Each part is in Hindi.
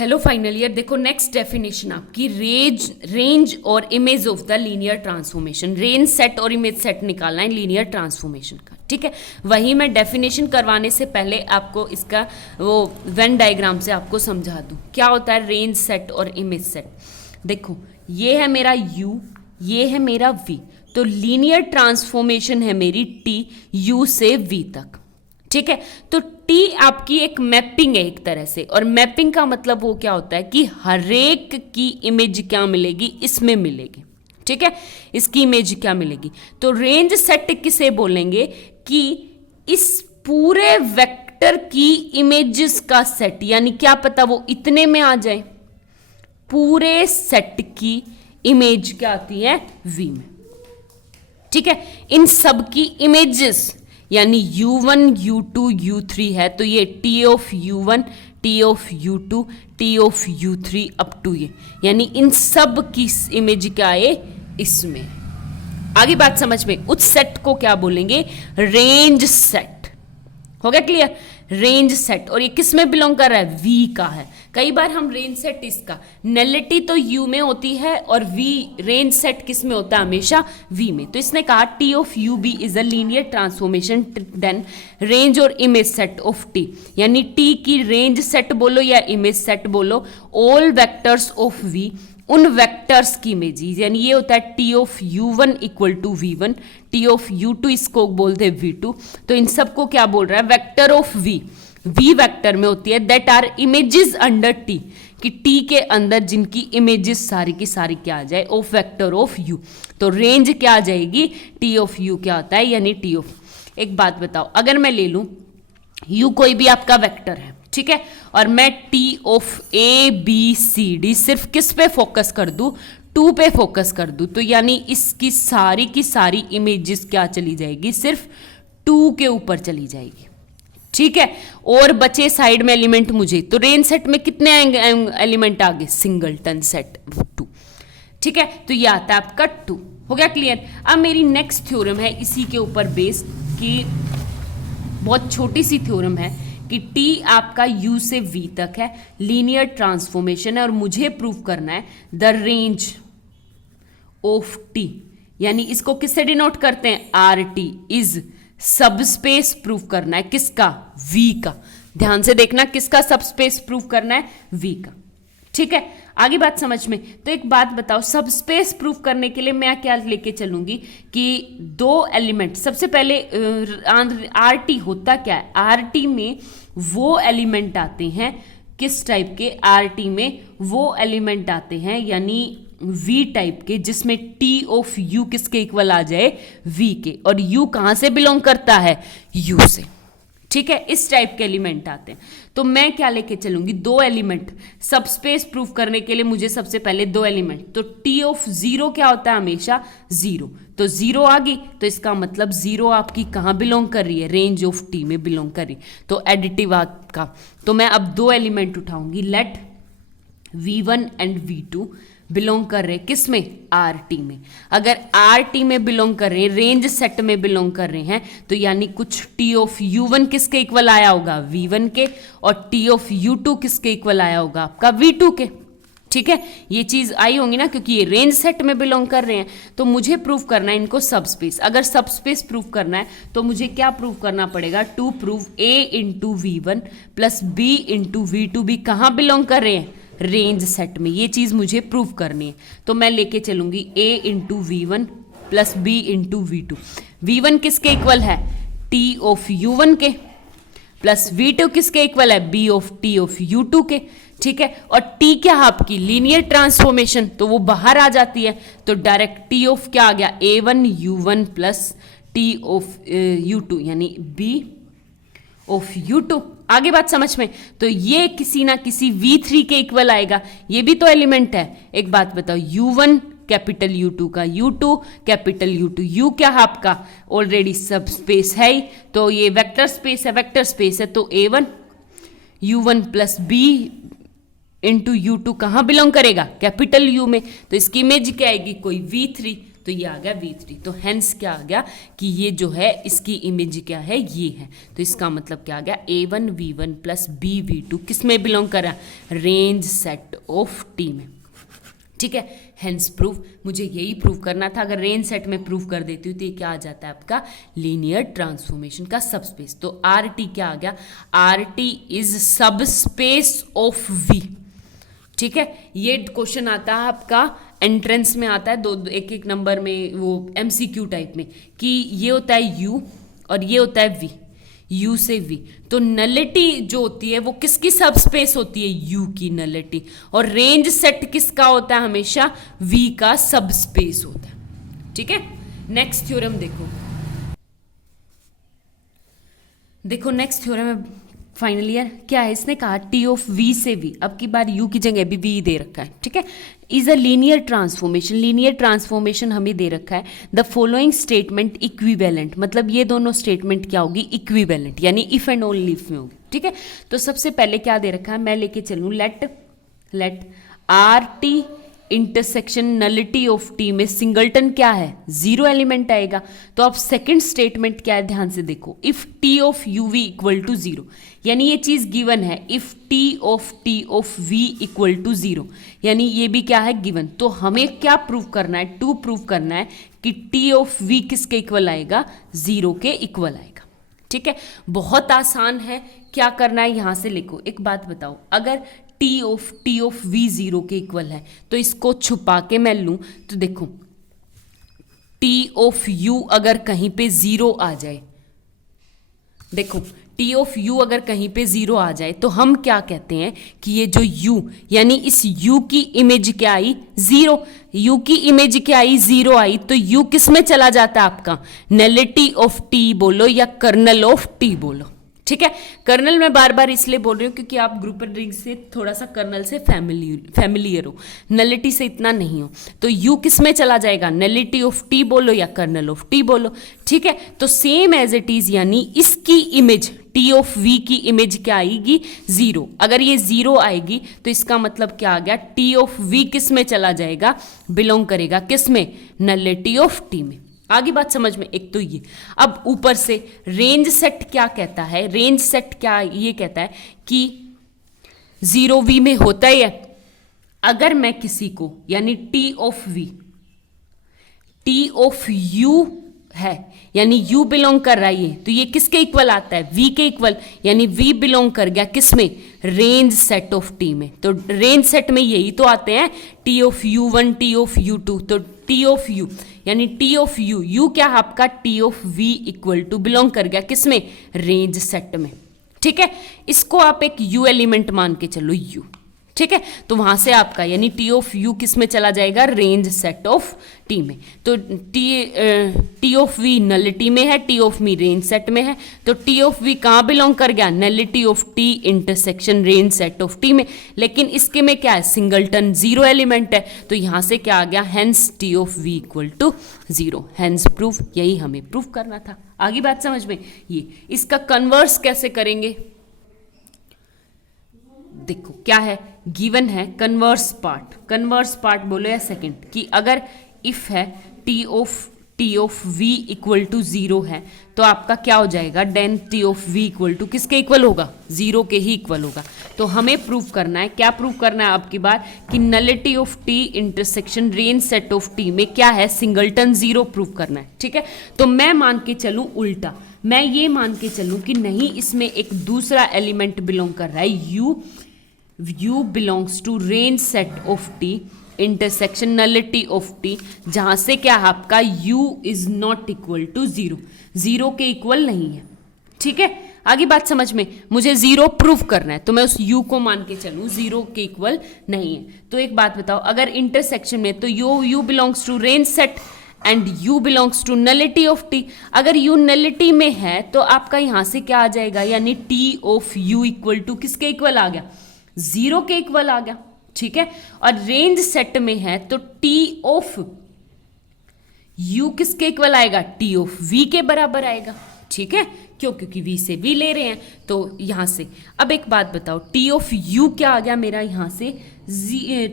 Hello final year. देखो नेक्स्ट डेफिनेशन आपकी रेंज और image of the linear transformation. Range set और इमेज सेट निकालना है लीनियर ट्रांसफॉर्मेशन का, ठीक है। वही मैं डेफिनेशन करवाने से पहले आपको इसका वो वेन डायग्राम से आपको समझा दूं क्या होता है रेंज सेट और इमेज सेट। देखो ये है मेरा u, ये है मेरा v, तो लीनियर ट्रांसफॉर्मेशन है मेरी t u से v तक, ठीक है। तो T आपकी एक मैपिंग है एक तरह से, और मैपिंग का मतलब वो क्या होता है कि हर एक की इमेज क्या मिलेगी, इसमें मिलेगी, ठीक है। इसकी इमेज क्या मिलेगी, तो रेंज सेट किसे बोलेंगे कि इस पूरे वेक्टर की इमेजेस का सेट, यानी क्या पता वो इतने में आ जाए, पूरे सेट की इमेज क्या आती है V में, ठीक है। इन सब की इमेजेस यानी u1 u2 u3 है, तो ये t of u1 t of u2 t of u3 up to ये, यानी इन सब की इमेज क्या है इसमें। आगे बात समझ में, उस सेट को क्या बोलेंगे रेंज सेट। हो गया क्लियर, रेंज सेट। और ये किस में बिलोंग कर रहा है V का है। कई बार हम रेंज सेट इसका नलिटी तो U में होती है और V रेंज सेट किस में होता है हमेशा V में। तो इसने कहा T of UB is a linear transformation then range और इमेज सेट ऑफ T, यानी T की रेंज सेट बोलो या इमेज सेट बोलो, ऑल वेक्टर्स ऑफ V, उन वेक्टर्स की इमेजेस, यानी ये होता है T of U1 equal to V1, T of U2 इसको बोलते हैं V2। तो इन सबको क्या बोल रहा है वेक्टर ऑफ V वेक्टर में होती है that are images under T, कि T के अंदर जिनकी इमेजेस सारी की सारी क्या आ जाए ऑफ वेक्टर ऑफ U। तो रेंज क्या आ जाएगी T ऑफ U क्या होता है, यानी T ऑफ। एक बात बताओ, अगर मैं ले लूं U कोई भी आपका वेक्टर है, ठीक है, और मैं T ऑफ ABCD सिर्फ किस पे फोकस कर दूं 2 पे फोकस कर दूं, तो यानी इसकी सारी की सारी इमेजेस क्या चली जाएगी सिर्फ 2 के ऊपर चली जाएगी, ठीक है। और बचे साइड में एलिमेंट मुझे, तो रेंज सेट में कितने एलिमेंट आ गए सिंगलटन सेट 2, ठीक है। तो ये आता है आपका 2। हो गया क्लियर। अब मेरी नेक्स्ट थ्योरम है इसी के ऊपर बेस्ड, की बहुत छोटी सी थ्योरम है कि T आपका U से V तक है, लीनियर ट्रांसफॉर्मेशन है, और मुझे प्रूव करना है द रेंज ऑफ T, यानी इसको किससे डिनोट करते हैं RT इज सबस्पेस प्रूव करना है किसका V का। ध्यान से देखना किसका सबस्पेस प्रूव करना है V का, ठीक है। आगे बात समझ में। तो एक बात बताओ, सबस्पेस प्रूफ करने के लिए मैं क्या लेके चलूंगी कि 2 एलिमेंट, सबसे पहले RT होता क्या है, RT में वो एलिमेंट आते हैं किस टाइप के, RT में वो एलिमेंट आते हैं यानी V टाइप के जिसमें T ऑफ U किसके इक्वल आ जाए V के, और U कहां से बिलोंग करता है U से, ठीक है। इस टाइप के एलिमेंट आते हैं। तो मैं क्या लेके चलूंगी 2 एलिमेंट। सबस्पेस प्रूफ करने के लिए मुझे सबसे पहले 2 एलिमेंट, तो T ऑफ 0 क्या होता है हमेशा 0, तो 0 आ गई, तो इसका मतलब 0 आपकी कहाँ बिलोंग कर रही है रेंज ऑफ T में बिलोंग कर रही, तो एडिटिव आपका। तो मैं अब 2 एलिमेंट उठाऊंगी, let V1 and V2 belong कर रहे किस में RT में। अगर RT में बिलोंग कर रहे हैं, रेंज सेट में बिलोंग कर रहे हैं, तो यानी कुछ T ऑफ U1 किसके इक्वल आया होगा V1 के, और T ऑफ U2 किसके इक्वल आया होगा आपका V2 के, ठीक है। ये चीज आई होंगी ना, क्योंकि ये रेंज सेट में बिलोंग कर रहे हैं। तो मुझे प्रूव करना है इनको सबस्पेस। अगर सबस्पेस प्रूव करना है तो मुझे क्या प्रूव करना पड़ेगा, to prove A into V1 plus B into V2 भी कहाँ बिलोंग कर रहे हैं रेंज सेट में। ये चीज मुझे प्रूव करनी है, तो मैं लेके चलूंगी A into V1 plus B into V2। V1 किसके इक्वल है T ऑफ U1 के, प्लस V2 किसके इक्वल है B of T of U2 के, ठीक है। और T क्या है आपकी लीनियर ट्रांसफॉर्मेशन, तो वो बाहर आ जाती है, तो डायरेक्ट T ऑफ क्या आ गया A1 U1 plus T of U2 यानी B ऑफ U2। आगे बात समझ में। तो ये किसी ना किसी V3 के इक्वल आएगा, ये भी तो एलिमेंट है। एक बात बताओ, U1 कैपिटल U2 का U2 कैपिटल U2, U क्या है आपका ऑलरेडी सब स्पेस है ही, तो ये वेक्टर स्पेस है, वेक्टर स्पेस है, तो A1 U1 plus B into U2 कहाँ बिलोंग करेगा कैपिटल U में, तो इसकी इमेज क्या आएगी कोई V3, तो ये आ गया V3। तो हेंस क्या आ गया कि ये जो है इसकी इमेज क्या है, ये है। तो इसका मतलब क्या आ गया, A1 V1 plus B V2 किस में बिलोंग कर रहा है, रेंज सेट ऑफ टी में। ठीक है, हेंस प्रूफ, मुझे यही प्रूव करना था। अगर रेंज सेट में प्रूव कर देती हूँ तो ये क्या आ जाता है आपका, लीनियर ट्रांसफॉर्मेशन का सबस्पेस। तो आर टी क्या आ गया, R T is subspace of V. ठीक है, ये क्वेश्चन आता है आपका एंट्रेंस में, आता है दो एक एक नंबर में, वो एमसीक्यू टाइप में, कि ये होता है यू और ये होता है वी, यू से वी। तो नलिटी जो होती है वो किसकी सबस्पेस होती है, यू की नलिटी। और रेंज सेट किसका होता है, हमेशा वी का सबस्पेस होता है। ठीक है, नेक्स्ट थ्योरम देखो नेक्स्ट थ्योरम है फाइनल ईयर। क्या है, इसने कहा टी ऑफ वी से वी, अब की बार यू की जगह भी वी दे रखा है। ठीक है, is a linear transformation, linear transformation हमें दे रखा है। द फॉलोइंग स्टेटमेंट इक्विवेलेंट, मतलब ये दोनों स्टेटमेंट क्या होगी, इक्विवेलेंट, यानी इफ एंड ओनली इफ में होगी। ठीक है, तो सबसे पहले क्या दे रखा है, मैं लेके चलूँ let R T intersection nullity of T में सिंगलटन क्या है, जीरो एलिमेंट आएगा। तो अब सेकंड स्टेटमेंट क्या है, ध्यान से देखो, if T of U V equal to zero, यानी ये चीज गिवन है, if T of V equal to zero, यानी ये भी क्या है, गिवन। तो हमें क्या प्रूव करना है, टू प्रूव करना है कि टी ऑफ वी किसके इक्वल आएगा, जीरो के इक्वल आएगा। ठीक है, बहुत आसान है। क्या करना है, यहां से लिखो। एक बात बताओ, अगर टी ऑफ वी जीरो के इक्वल है तो इसको छुपा के मैं लूं तो देखो, टी ऑफ यू अगर कहीं पे जीरो आ जाए, देखो टी ऑफ यू अगर कहीं पे जीरो आ जाए तो हम क्या कहते हैं कि ये जो यू, यानी इस यू की इमेज क्या आई, जीरो। यू की इमेज क्या आई, जीरो आई। तो यू किस में चला जाता है आपका, नलिटी ऑफ टी बोलो या कर्नल ऑफ टी बोलो। ठीक है, कर्नल मैं बार बार इसलिए बोल रही हूँ क्योंकि आप ग्रुप रीडिंग से थोड़ा सा कर्नल से फैमिलियर हो, नलिटी से इतना नहीं हो। तो यू किस में चला जाएगा, नलिटी ऑफ टी बोलो या कर्नल ऑफ टी बोलो। ठीक है, तो सेम एज इट इज, यानी इसकी इमेज टी ऑफ वी की इमेज क्या आएगी, जीरो। अगर ये जीरो आएगी तो इसका मतलब क्या आ गया, टी ऑफ वी किस में चला जाएगा, बिलोंग करेगा किस में, नलिटी ऑफ टी में। आगे बात समझ में, एक तो ये। अब ऊपर से रेंज सेट क्या कहता है, रेंज सेट क्या ये कहता है कि जीरो वी में होता ही है। अगर मैं किसी को, यानी टी ऑफ यू है, यानी यू बिलोंग कर रहा है ये, तो ये किसके इक्वल आता है, वी के इक्वल, यानी वी बिलोंग कर गया किस में, रेंज सेट ऑफ टी में। तो रेंज सेट में यही तो आते हैं, T of U one, T of U two. तो टी ऑफ यू यानी टी ऑफ यू, यू क्या है आपका, T of V equal to belong कर गया किस में, रेंज सेट में। ठीक है, इसको आप एक यू एलिमेंट मान के चलो, यू। ठीक है, तो वहां से आपका यानी टी ऑफ यू किस में चला जाएगा, रेंज सेट ऑफ टी में। तो टी ऑफ वी नलिटी में है, T of me range set में है। तो टी ऑफ वी कहाँ बिलोंग कर गया, nullity of T intersection range set of T में। लेकिन इसके में क्या है, सिंगलटन, जीरो एलिमेंट है। तो यहां से क्या आ गया, hence T of V equal to zero. Hence proof, यही हमें प्रूफ करना था। आगे बात समझ में, ये इसका कन्वर्स कैसे करेंगे, देखो क्या है, गिवन है कन्वर्स पार्ट बोलो या सेकंड, कि अगर इफ है T of V equal to zero है तो आपका क्या हो जाएगा, then T of V equal to किसके इक्वल होगा, जीरो के ही इक्वल होगा। तो हमें प्रूफ करना है, क्या प्रूफ करना है आपकी बार, कि nullity of T intersection range set of T में क्या है, सिंगलटन जीरो प्रूफ करना है। ठीक है, तो मैं मान के चलूं उल्टा, मैं ये मान के चलूं कि नहीं, इसमें एक दूसरा एलिमेंट बिलोंग कर रहा है, U belongs to range set of T intersection nullity of T, जहां से क्या है आपका U is not equal to zero, zero के इक्वल नहीं है। ठीक है, आगे बात समझ में, मुझे जीरो प्रूफ करना है तो मैं उस U को मान के चलूं जीरो के इक्वल नहीं है। तो एक बात बताओ, अगर इंटरसेक्शन में तो U belongs to range set and U belongs to nullity of T, अगर U nullity में है तो आपका यहां से क्या आ जाएगा, यानी T of U equal to किसके इक्वल आ गया, जीरो के इक्वल आ गया। ठीक है, और रेंज सेट में है तो टी ऑफ यू किसके इक्वल आएगा, टी ऑफ वी के बराबर आएगा। ठीक है, क्यों, क्योंकि वी से वी ले रहे हैं तो यहां से। अब एक बात बताओ, टी ऑफ यू क्या आ गया मेरा, यहां से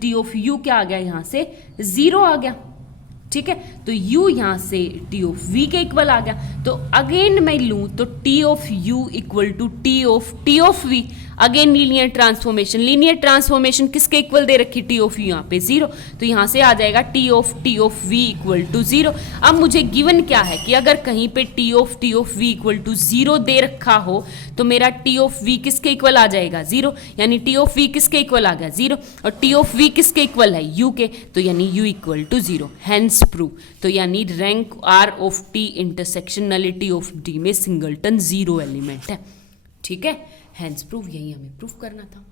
टी ऑफ यू क्या आ गया, यहां से जीरो आ गया। ठीक है, तो u यहाँ से t ऑफ v के इक्वल आ गया। तो अगेन मैं लूँ तो t of u equal to t of v, again linear transformation किसके इक्वल दे रखी, t ऑफ u यहाँ पे 0, तो यहाँ से आ जाएगा t of v equal to 0। अब मुझे गिवन क्या है कि अगर कहीं पे t of v equal to 0 दे रखा हो तो मेरा t ऑफ v किसके इक्वल आ जाएगा 0, यानी t ऑफ v किसके इक्वल आ गया 0, और t ऑफ v किसके इक्वल है u के, तो यानी u equal to 0, hence prove. तो यानी rank r of t intersection nullity of d में सिंगलटन 0 एलिमेंट है। ठीक है, हैंस प्रूव, यही हमें प्रूफ करना था।